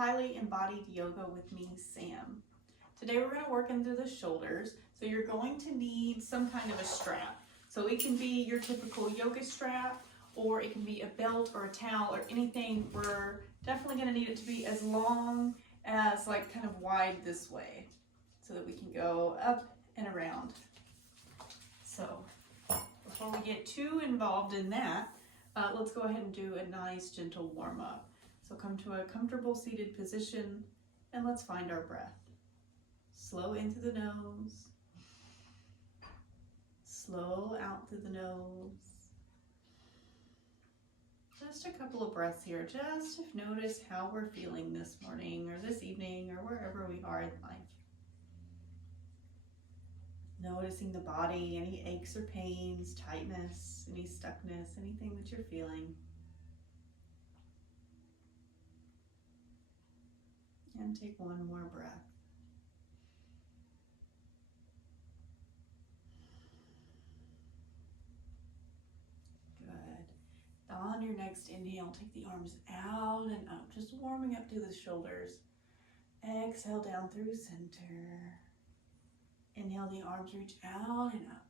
Highly Embodied Yoga with me, Sam. Today we're going to work in through the shoulders, so you're going to need some kind of a strap. So it can be your typical yoga strap, or it can be a belt or a towel or anything. We're definitely going to need it to be as long as like kind of wide this way, so that we can go up and around. So before we get too involved in that, let's go ahead and do a nice gentle warm up. So come to a comfortable seated position and let's find our breath. Slow in through the nose, slow out through the nose. Just a couple of breaths here, just to notice how we're feeling this morning or this evening or wherever we are in life. Noticing the body, any aches or pains, tightness, any stuckness, anything that you're feeling. And take one more breath. Good. On your next inhale, take the arms out and up, just warming up through the shoulders. Exhale down through center. Inhale, the arms reach out and up.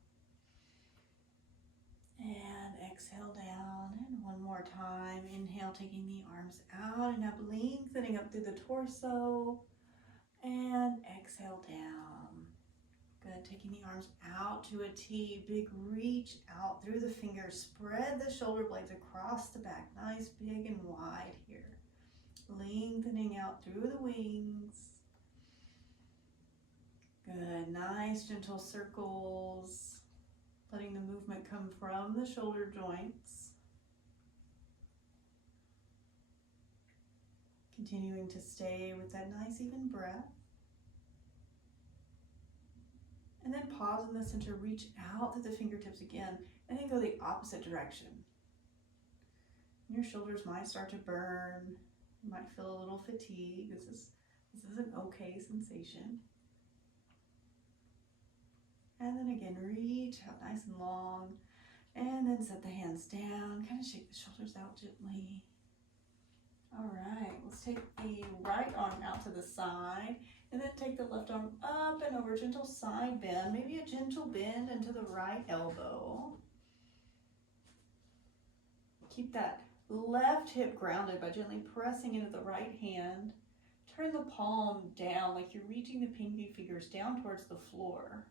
And exhale down, and one more time. Inhale, taking the arms out and up, lengthening up through the torso. And exhale down. Good, taking the arms out to a T, big reach out through the fingers. Spread the shoulder blades across the back, nice, big and wide here. Lengthening out through the wings. Good, nice gentle circles. Letting the movement come from the shoulder joints. Continuing to stay with that nice even breath. And then pause in the center, reach out through the fingertips again, and then go the opposite direction. Your shoulders might start to burn. You might feel a little fatigue. This is an okay sensation. And then again, reach out nice and long, and then set the hands down, kind of shake the shoulders out gently. All right, let's take the right arm out to the side, and then take the left arm up and over, gentle side bend, maybe a gentle bend into the right elbow. Keep that left hip grounded by gently pressing into the right hand. Turn the palm down like you're reaching the pinky fingers down towards the floor.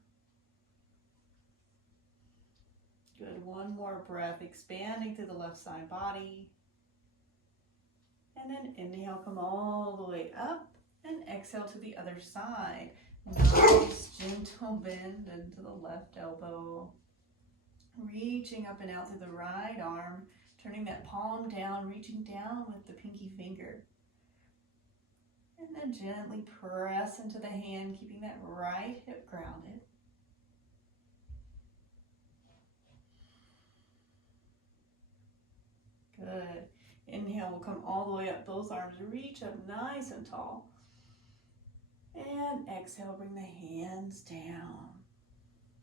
Good, one more breath, expanding through the left side body. And then inhale, come all the way up, and exhale to the other side. Nice, gentle bend into the left elbow. Reaching up and out through the right arm, turning that palm down, reaching down with the pinky finger. And then gently press into the hand, keeping that right hip grounded. Good. Inhale, we'll come all the way up, both arms reach up nice and tall. And exhale, bring the hands down.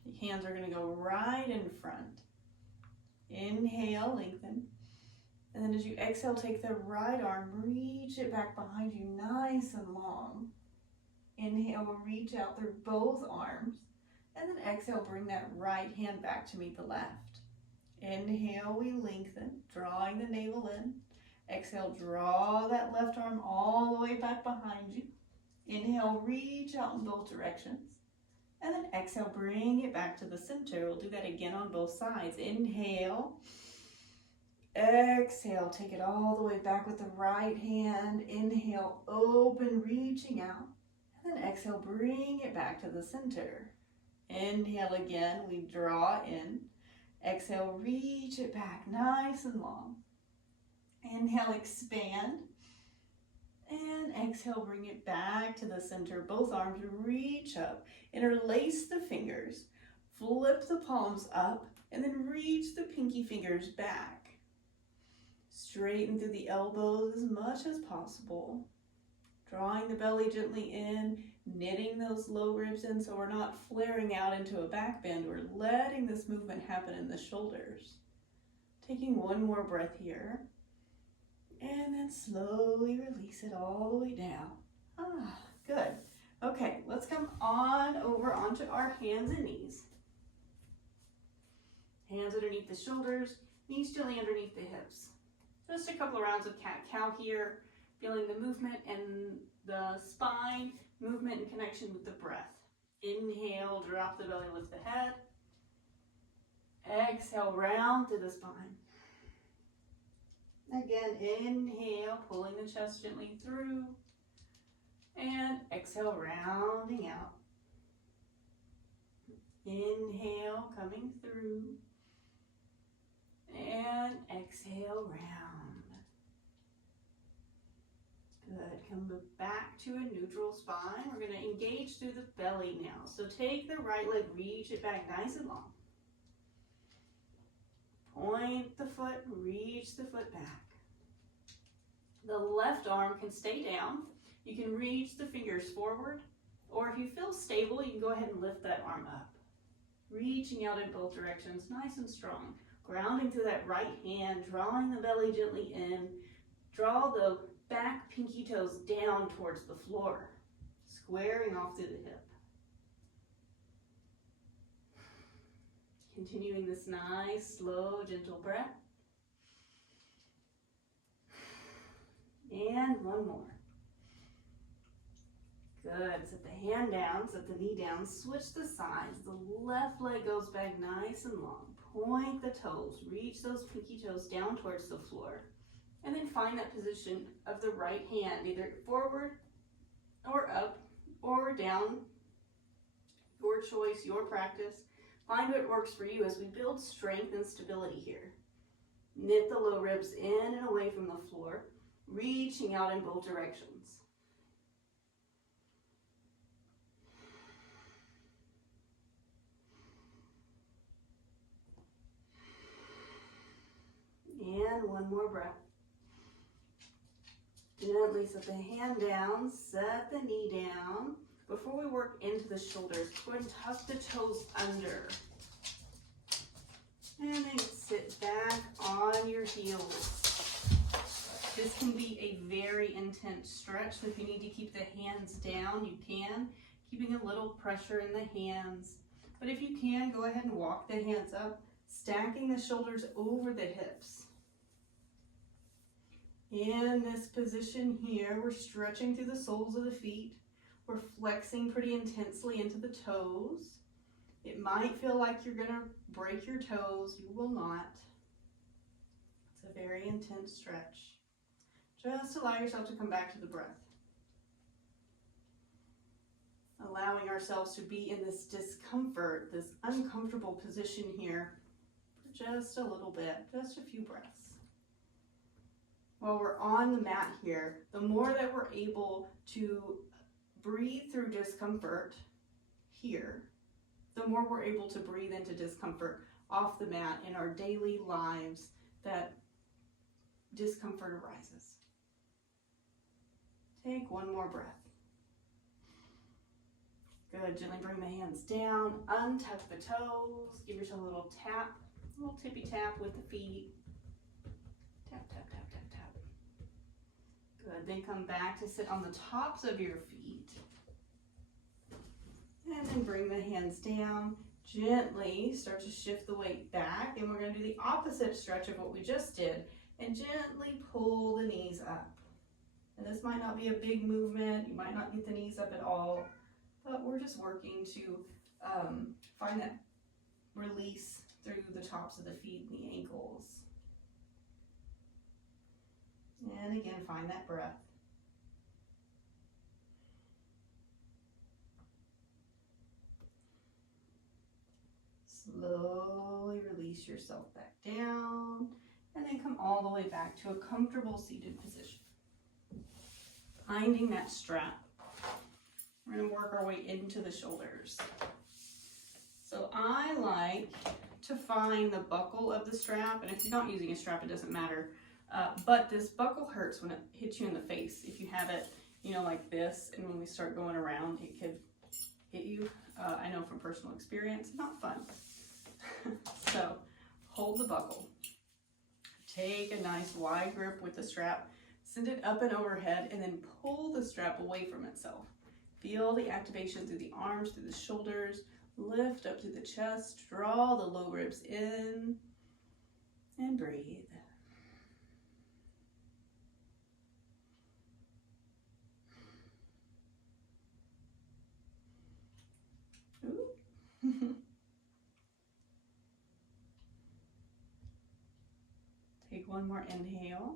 The hands are going to go right in front. Inhale, lengthen. And then as you exhale, take the right arm, reach it back behind you nice and long. Inhale, we'll reach out through both arms. And then exhale, bring that right hand back to meet the left. Inhale, we lengthen, drawing the navel in. Exhale, draw that left arm all the way back behind you. Inhale, reach out in both directions. And then exhale, bring it back to the center. We'll do that again on both sides. Inhale. Exhale, take it all the way back with the right hand. Inhale, open, reaching out. And then exhale, bring it back to the center. Inhale again, we draw in. Exhale, reach it back nice and long. Inhale, expand. And exhale, bring it back to the center. Both arms reach up. Interlace the fingers. Flip the palms up. And then reach the pinky fingers back. Straighten through the elbows as much as possible. Drawing the belly gently in. Knitting those low ribs in so we're not flaring out into a back bend. We're letting this movement happen in the shoulders. Taking one more breath here. And then slowly release it all the way down. Ah, good. Okay, let's come on over onto our hands and knees. Hands underneath the shoulders, knees gently underneath the hips. Just a couple of rounds of cat-cow here, feeling the movement and the spine, movement and connection with the breath. Inhale, drop the belly, lift the head. Exhale, round through the spine. Again, inhale, pulling the chest gently through. And exhale, rounding out. Inhale, coming through. And exhale, round. Good. Come back to a neutral spine. We're going to engage through the belly now. So take the right leg, reach it back nice and long. Point the foot, reach the foot back. The left arm can stay down. You can reach the fingers forward, or if you feel stable, you can go ahead and lift that arm up. Reaching out in both directions, nice and strong. Grounding through that right hand, drawing the belly gently in. Draw the back pinky toes down towards the floor, squaring off through the hip. Continuing this nice, slow, gentle breath. And one more. Good. Set the hand down, set the knee down, switch the sides. The left leg goes back nice and long. Point the toes, reach those pinky toes down towards the floor. And then find that position of the right hand, either forward or up or down. Your choice, your practice. Find what works for you as we build strength and stability here. Knit the low ribs in and away from the floor, reaching out in both directions. And one more breath. Gently set the hand down, set the knee down. Before we work into the shoulders, go ahead and tuck the toes under. And then sit back on your heels. This can be a very intense stretch, so if you need to keep the hands down, you can, keeping a little pressure in the hands. But if you can, go ahead and walk the hands up, stacking the shoulders over the hips. In this position here, we're stretching through the soles of the feet. We're flexing pretty intensely into the toes. It might feel like you're going to break your toes. You will not. It's a very intense stretch. Just allow yourself to come back to the breath. Allowing ourselves to be in this discomfort, this uncomfortable position here for just a little bit, just a few breaths. While we're on the mat here, the more that we're able to breathe through discomfort here, the more we're able to breathe into discomfort off the mat in our daily lives that discomfort arises. Take one more breath. Good, gently bring the hands down, untuck the toes, give yourself a little tap, a little tippy tap with the feet. Tap, tap, tap, tap, tap. Good, then come back to sit on the tops of your feet. And then bring the hands down, gently start to shift the weight back, and we're going to do the opposite stretch of what we just did, and gently pull the knees up. And this might not be a big movement, you might not get the knees up at all, but we're just working to find that release through the tops of the feet and the ankles. And again, find that breath. Slowly release yourself back down, and then come all the way back to a comfortable seated position. Finding that strap. We're going to work our way into the shoulders. So I like to find the buckle of the strap, and if you're not using a strap, it doesn't matter. But this buckle hurts when it hits you in the face. If you have it, you know, like this, and when we start going around, it could hit you. I know from personal experience, not fun. So hold the buckle. Take a nice wide grip with the strap, send it up and overhead, and then pull the strap away from itself. Feel the activation through the arms, through the shoulders, lift up through the chest, draw the low ribs in, and breathe. Ooh. Take one more inhale.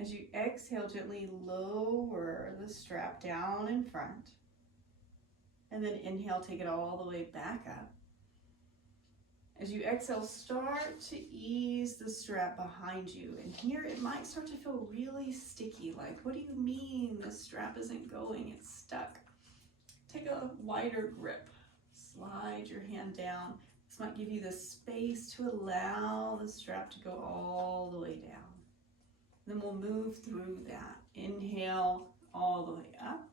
As you exhale, gently lower the strap down in front. And then inhale, take it all the way back up. As you exhale, start to ease the strap behind you. And here it might start to feel really sticky. Like, what do you mean the strap isn't going? It's stuck. Take a wider grip. Slide your hand down. This might give you the space to allow the strap to go all the way down. Then we'll move through that. Inhale all the way up.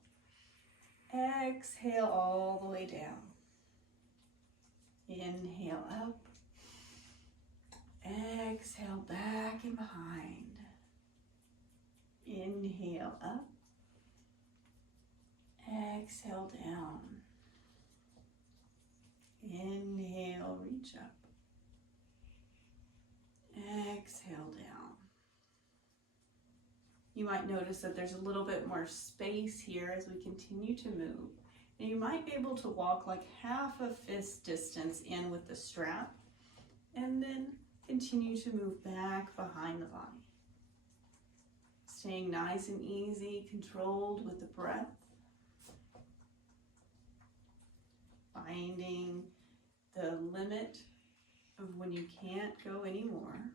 Exhale all the way down. Inhale up. Exhale back and behind. Inhale up. Exhale down. Inhale, reach up. Exhale down. You might notice that there's a little bit more space here as we continue to move. And you might be able to walk like half a fist distance in with the strap and then continue to move back behind the body. Staying nice and easy, controlled with the breath. Finding the limit of when you can't go anymore.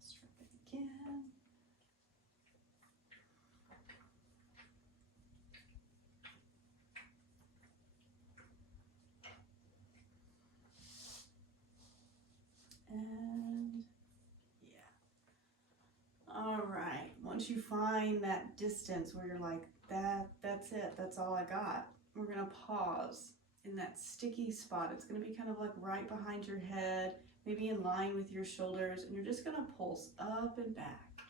Strip it again. And yeah. All right. Once you find that distance where you're like, that's it, that's all I got, we're gonna pause in that sticky spot. It's gonna be kind of like right behind your head, maybe in line with your shoulders, and you're just gonna pulse up and back.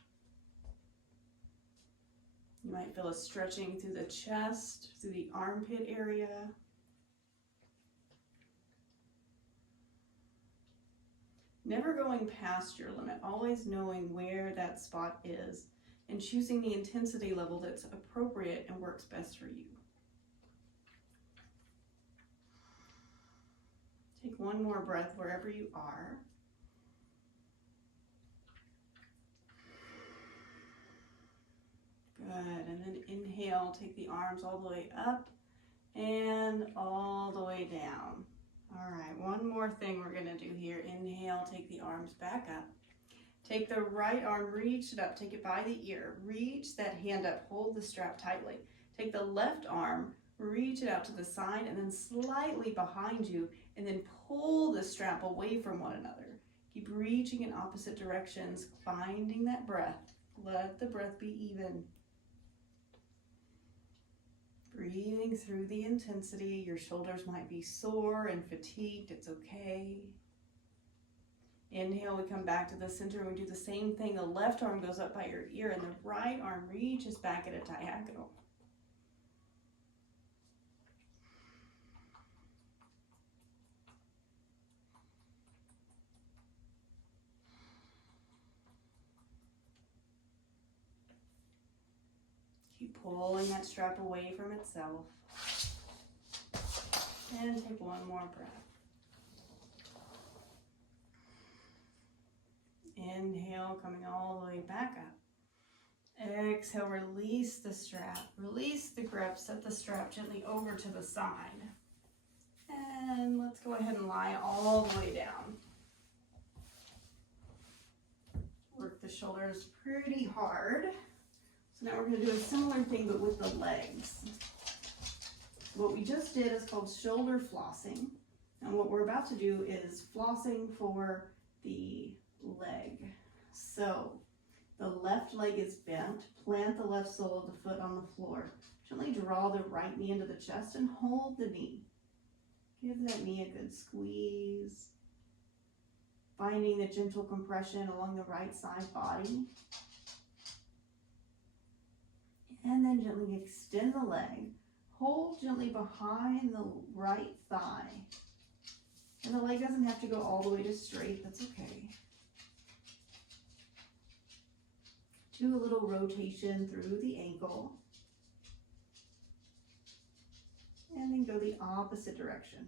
You might feel a stretching through the chest, through the armpit area. Never going past your limit, always knowing where that spot is and choosing the intensity level that's appropriate and works best for you. Take one more breath wherever you are. Good, and then inhale, take the arms all the way up and all the way down. All right, one more thing we're gonna do here. Inhale, take the arms back up. Take the right arm, reach it up, take it by the ear. Reach that hand up, hold the strap tightly. Take the left arm, reach it out to the side and then slightly behind you, and then pull the strap away from one another. Keep reaching in opposite directions, finding that breath. Let the breath be even. Breathing through the intensity. Your shoulders might be sore and fatigued. It's okay. Inhale, we come back to the center and we do the same thing. The left arm goes up by your ear and the right arm reaches back at a diagonal. Keep pulling that strap away from itself. And take one more breath. Inhale, coming all the way back up. Exhale, release the strap. Release the grip, set the strap gently over to the side. And let's go ahead and lie all the way down. Work the shoulders pretty hard. So now we're going to do a similar thing but with the legs. What we just did is called shoulder flossing. And what we're about to do is flossing for the leg. So the left leg is bent. Plant the left sole of the foot on the floor. Gently draw the right knee into the chest and hold the knee. Give that knee a good squeeze. Finding the gentle compression along the right side body. And then gently extend the leg. Hold gently behind the right thigh. And the leg doesn't have to go all the way to straight, that's okay. Do a little rotation through the ankle. And then go the opposite direction.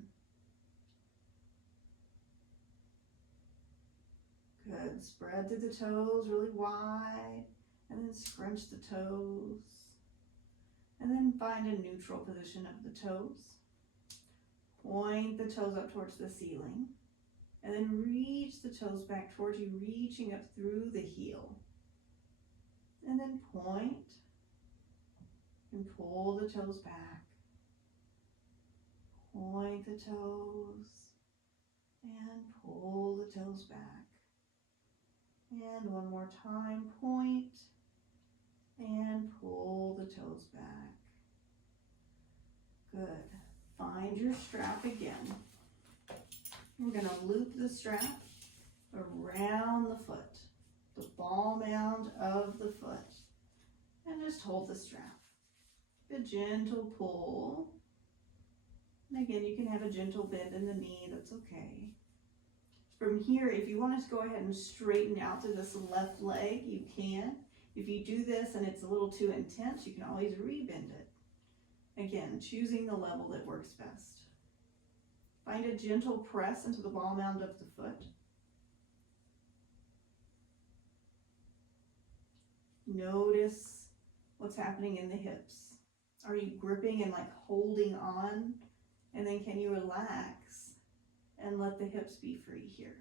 Good, spread through the toes really wide, and then scrunch the toes. And then find a neutral position of the toes. Point the toes up towards the ceiling. And then reach the toes back towards you, reaching up through the heel. And then point and pull the toes back. Point the toes and pull the toes back. And one more time, point and pull the toes back. Good. Find your strap again. We're going to loop the strap around the foot, the ball mound of the foot, and just hold the strap. A gentle pull. And again, you can have a gentle bend in the knee, that's okay. From here, if you want to go ahead and straighten out to this left leg, you can. If you do this and it's a little too intense, you can always rebend it. Again, choosing the level that works best. Find a gentle press into the ball mound of the foot. Notice what's happening in the hips. Are you gripping and like holding on? And then can you relax and let the hips be free here?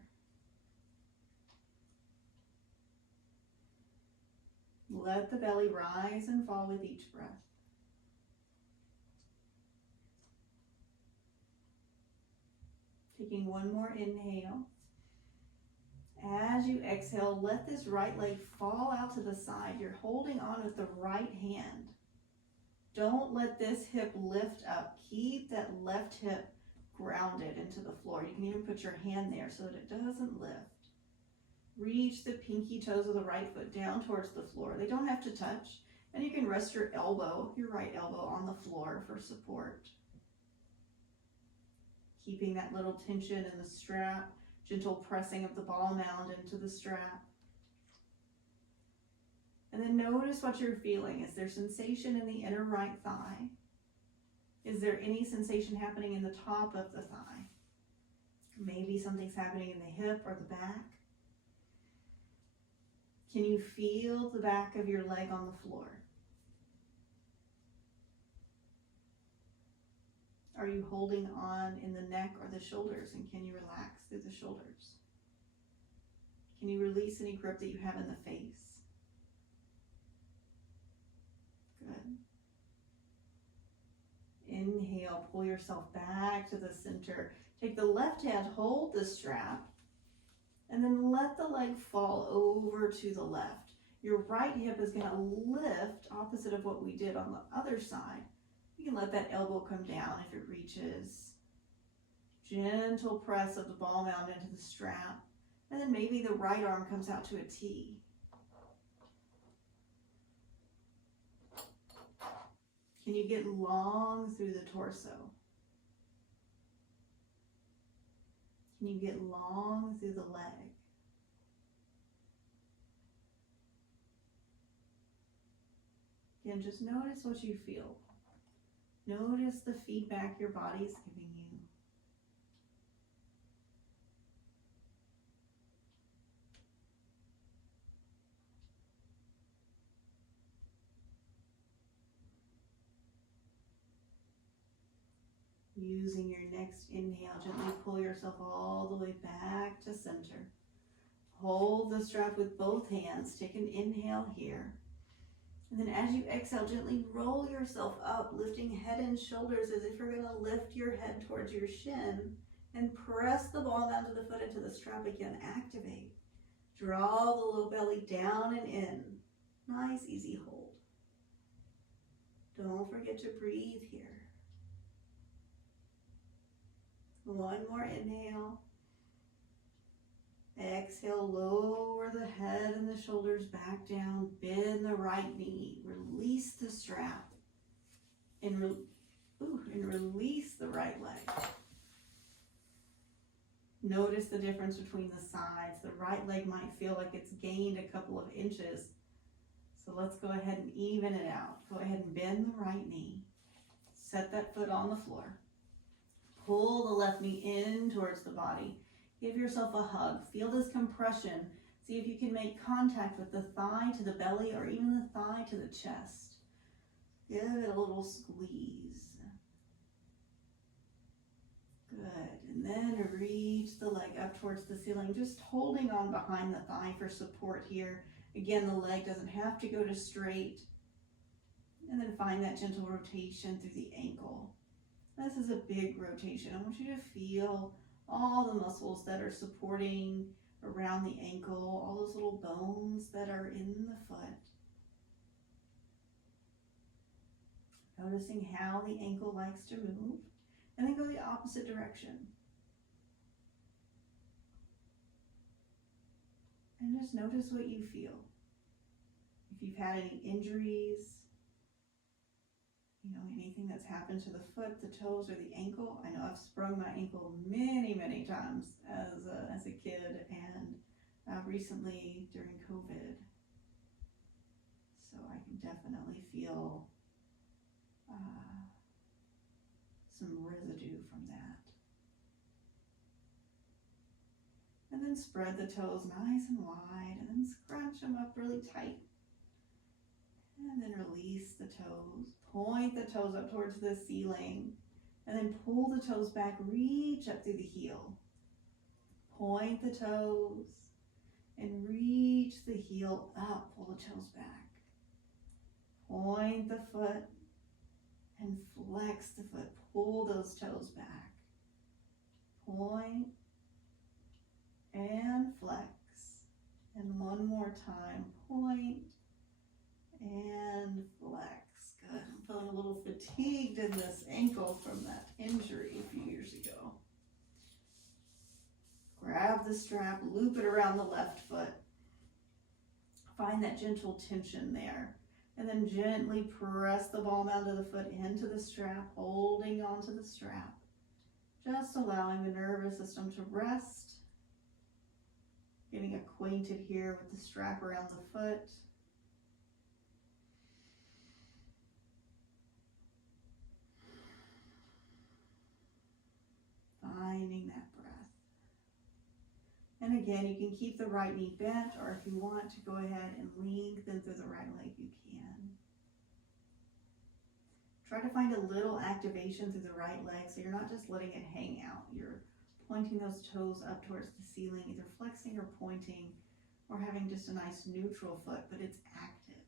Let the belly rise and fall with each breath. Taking one more inhale. As you exhale, let this right leg fall out to the side. You're holding on with the right hand. Don't let this hip lift up. Keep that left hip grounded into the floor. You can even put your hand there so that it doesn't lift. Reach the pinky toes of the right foot down towards the floor. They don't have to touch. And you can rest your elbow, your right elbow, on the floor for support. Keeping that little tension in the strap, gentle pressing of the ball mound into the strap. And then notice what you're feeling. Is there sensation in the inner right thigh? Is there any sensation happening in the top of the thigh? Maybe something's happening in the hip or the back. Can you feel the back of your leg on the floor? Are you holding on in the neck or the shoulders, and can you relax through the shoulders? Can you release any grip that you have in the face? Good. Inhale, pull yourself back to the center. Take the left hand, hold the strap, and then let the leg fall over to the left. Your right hip is going to lift, opposite of what we did on the other side. You can let that elbow come down if it reaches. Gentle press of the ball mound into the strap. And then maybe the right arm comes out to a T. Can you get long through the torso? Can you get long through the leg? Again, just notice what you feel. Notice the feedback your body's giving you. Using your next inhale, gently pull yourself all the way back to center. Hold the strap with both hands. Take an inhale here. And then as you exhale, gently roll yourself up, lifting head and shoulders as if you're going to lift your head towards your shin, and press the ball down to the foot into the strap again. Activate. Draw the low belly down and in. Nice, easy hold. Don't forget to breathe here. One more inhale. Exhale, lower the head and the shoulders back down. Bend the right knee. Release the strap. And, and release the right leg. Notice the difference between the sides. The right leg might feel like it's gained a couple of inches. So let's go ahead and even it out. Go ahead and bend the right knee. Set that foot on the floor. Pull the left knee in towards the body. Give yourself a hug. Feel this compression. See if you can make contact with the thigh to the belly or even the thigh to the chest. Give it a little squeeze. Good. And then reach the leg up towards the ceiling, just holding on behind the thigh for support here. Again, the leg doesn't have to go to straight. And then find that gentle rotation through the ankle. This is a big rotation. I want you to feel all the muscles that are supporting around the ankle, all those little bones that are in the foot. Noticing how the ankle likes to move. And then go the opposite direction. And just notice what you feel. If you've had any injuries, anything that's happened to the foot, the toes, or the ankle. I know I've sprung my ankle many times as a kid and recently during COVID. So I can definitely feel some residue from that. And then spread the toes nice and wide and then scrunch them up really tight. And then release the toes. Point the toes up towards the ceiling. And then pull the toes back. Reach up through the heel. Point the toes. And reach the heel up. Pull the toes back. Point the foot. And flex the foot. Pull those toes back. Point. And flex. And one more time. Point. And flex. Good. I'm feeling a little fatigued in this ankle from that injury a few years ago. Grab the strap, loop it around the left foot. Find that gentle tension there. And then gently press the ball mound of the foot into the strap, holding onto the strap. Just allowing the nervous system to rest. Getting acquainted here with the strap around the foot. Finding that breath. And again, you can keep the right knee bent, or if you want to go ahead and lengthen through the right leg, you can. Try to find a little activation through the right leg so you're not just letting it hang out. You're pointing those toes up towards the ceiling, either flexing or pointing, or having just a nice neutral foot, but it's active.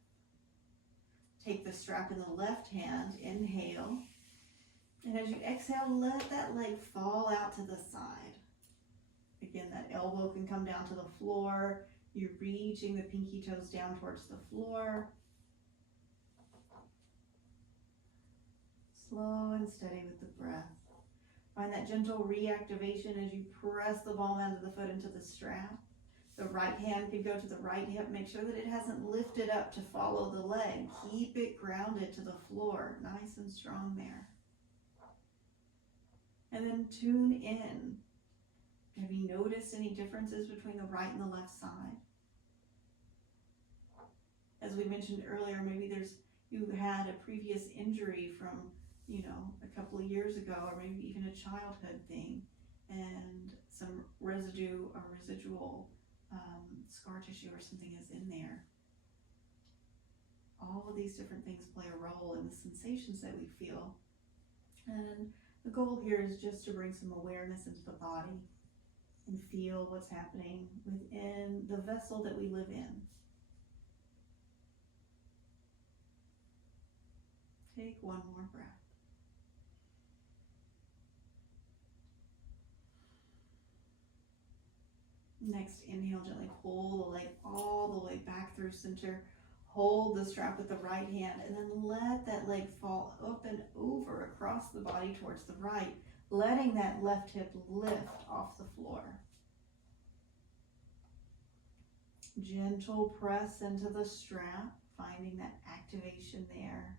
Take the strap in the left hand, inhale. And as you exhale, let that leg fall out to the side. Again, that elbow can come down to the floor. You're reaching the pinky toes down towards the floor. Slow and steady with the breath. Find that gentle reactivation as you press the ball end of the foot into the strap. The right hand could go to the right hip. Make sure that it hasn't lifted up to follow the leg. Keep it grounded to the floor. Nice and strong there. And then tune in. Have you noticed any differences between the right and the left side? As we mentioned earlier, maybe you had a previous injury from, a couple of years ago, or maybe even a childhood thing, and some residue or residual scar tissue or something is in there. All of these different things play a role in the sensations that we feel. And the goal here is just to bring some awareness into the body and feel what's happening within the vessel that we live in. Take one more breath. Next, inhale, gently pull the leg all the way back through center. Hold the strap with the right hand and then let that leg fall up and over across the body towards the right. letting that left hip lift off the floor. Gentle press into the strap, finding that activation there.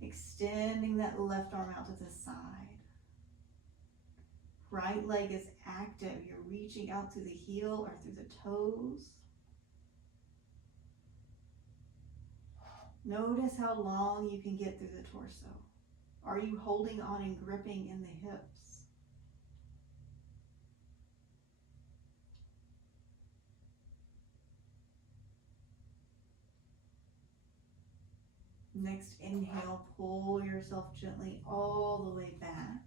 Extending that left arm out to the side. Right leg is active. You're reaching out through the heel or through the toes. Notice how long you can get through the torso. Are you holding on and gripping in the hips? Next inhale, pull yourself gently all the way back.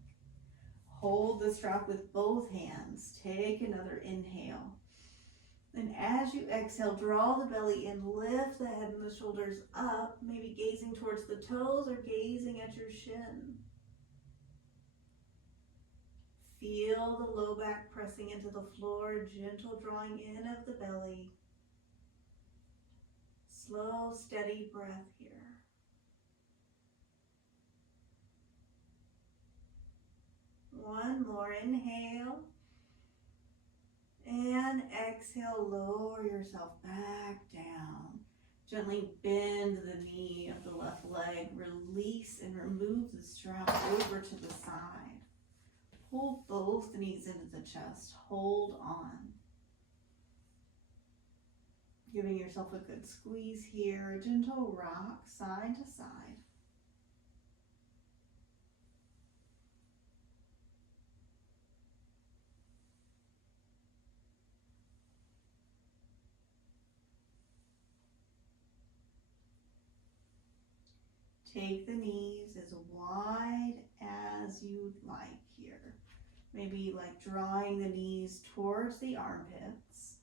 Hold the strap with both hands. Take another inhale. And as you exhale, draw the belly in, lift the head and the shoulders up, maybe gazing towards the toes or gazing at your shin. Feel the low back pressing into the floor, gentle drawing in of the belly. Slow, steady breath here. One more inhale. And exhale, lower yourself back down. Gently bend the knee of the left leg. Release and remove the strap over to the side. Pull both knees into the chest. Hold on. Giving yourself a good squeeze here. A gentle rock side to side. Take the knees as wide as you'd like here. Maybe like drawing the knees towards the armpits.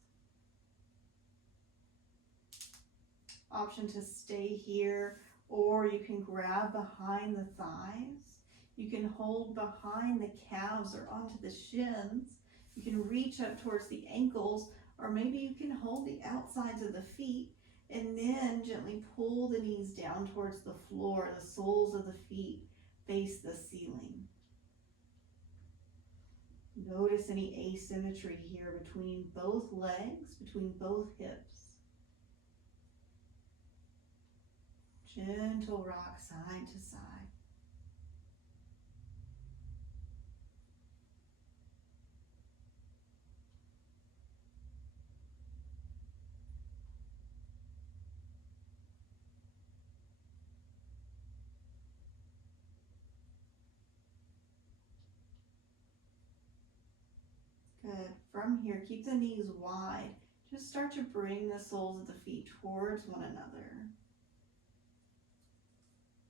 Option to stay here, or you can grab behind the thighs. You can hold behind the calves or onto the shins. You can reach up towards the ankles, or maybe you can hold the outsides of the feet and then gently pull the knees down towards the floor. The soles of the feet face the ceiling. Notice any asymmetry here between both legs, between both hips. Gentle rock side to side. Good. From here, keep the knees wide. Just start to bring the soles of the feet towards one another.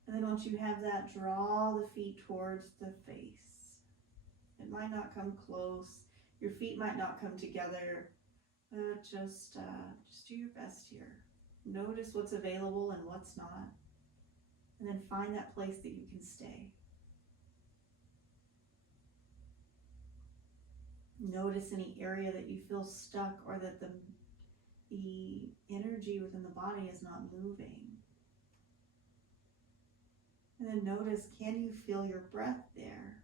And then once you have that, draw the feet towards the face. It might not come close. Your feet might not come together. Just do your best here. Notice what's available and what's not. And then find that place that you can stay. Notice any area that you feel stuck or that the energy within the body is not moving. And then notice, can you feel your breath there?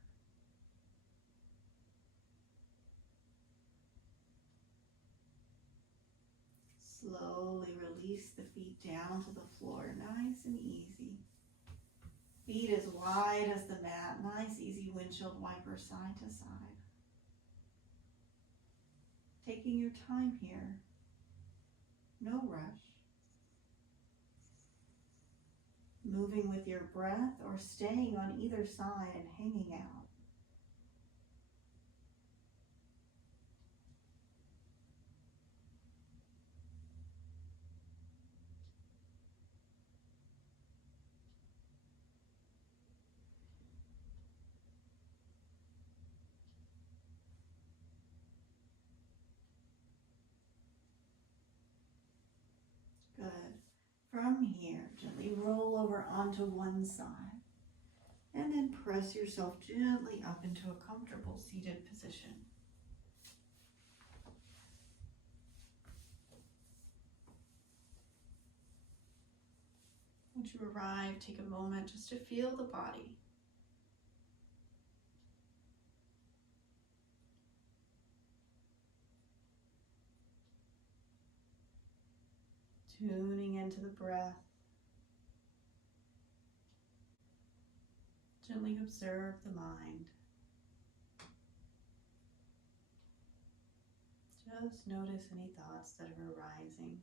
Slowly release the feet down to the floor, nice and easy. Feet as wide as the mat, nice easy windshield wiper side to side. Taking your time here, no rush. Moving with your breath or staying on either side and hanging out. Good. From here, gently roll over onto one side and then press yourself gently up into a comfortable seated position. Once you arrive, take a moment just to feel the body. tuning into the breath. Gently observe the mind. Just notice any thoughts that are arising.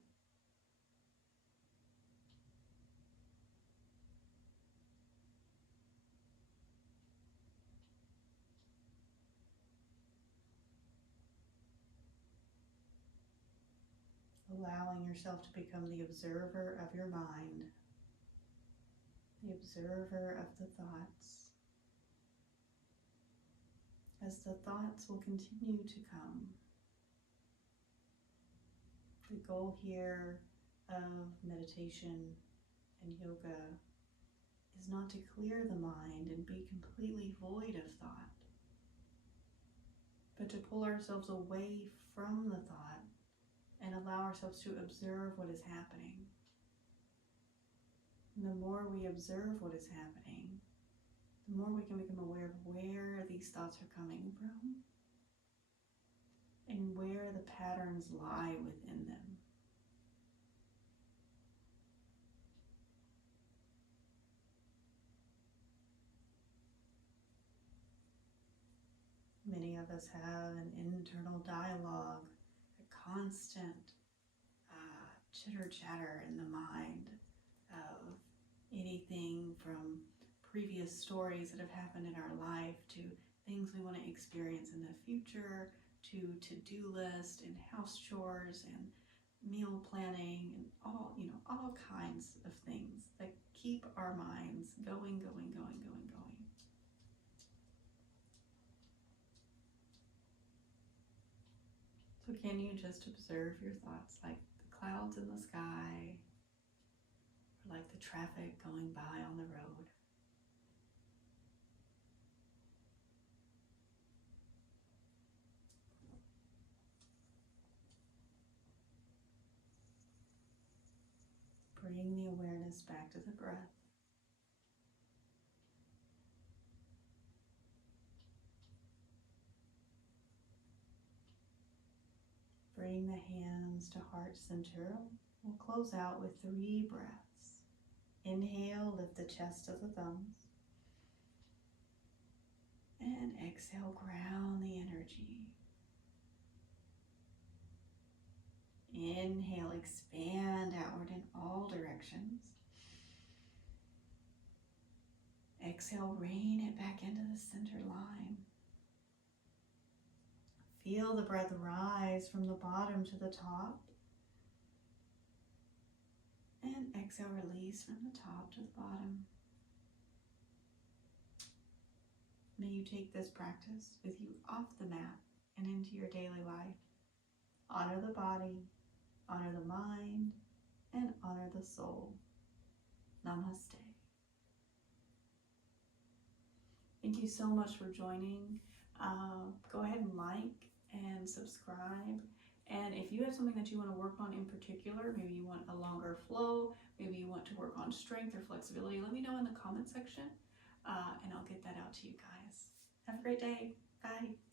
Allowing yourself to become the observer of your mind, the observer of the thoughts, as the thoughts will continue to come. The goal here of meditation and yoga is not to clear the mind and be completely void of thought, but to pull ourselves away from the thought and allow ourselves to observe what is happening. And the more we observe what is happening, the more we can become aware of where these thoughts are coming from and where the patterns lie within them. Many of us have an internal dialogue, a constant chitter-chatter in the mind of anything from previous stories that have happened in our life to things we want to experience in the future, to to-do list and house chores and meal planning and all kinds of things that keep our minds going. So can you just observe your thoughts like the clouds in the sky, or like the traffic going by on the road? Bring the awareness back to the breath. Bring the hands to heart center. We'll close out with 3 breaths. Inhale, lift the chest to the thumbs. And exhale, ground the energy. Inhale, expand outward in all directions. Exhale, rain it back into the center line. Feel the breath rise from the bottom to the top. And exhale, release from the top to the bottom. May you take this practice with you off the mat and into your daily life. Honor the body, honor the mind, and honor the soul. Namaste. Thank you so much for joining. Go ahead and like and subscribe. And if you have something that you want to work on in particular, maybe you want a longer flow, maybe you want to work on strength or flexibility, let me know in the comment section and I'll get that out to you guys. Have a great day. Bye.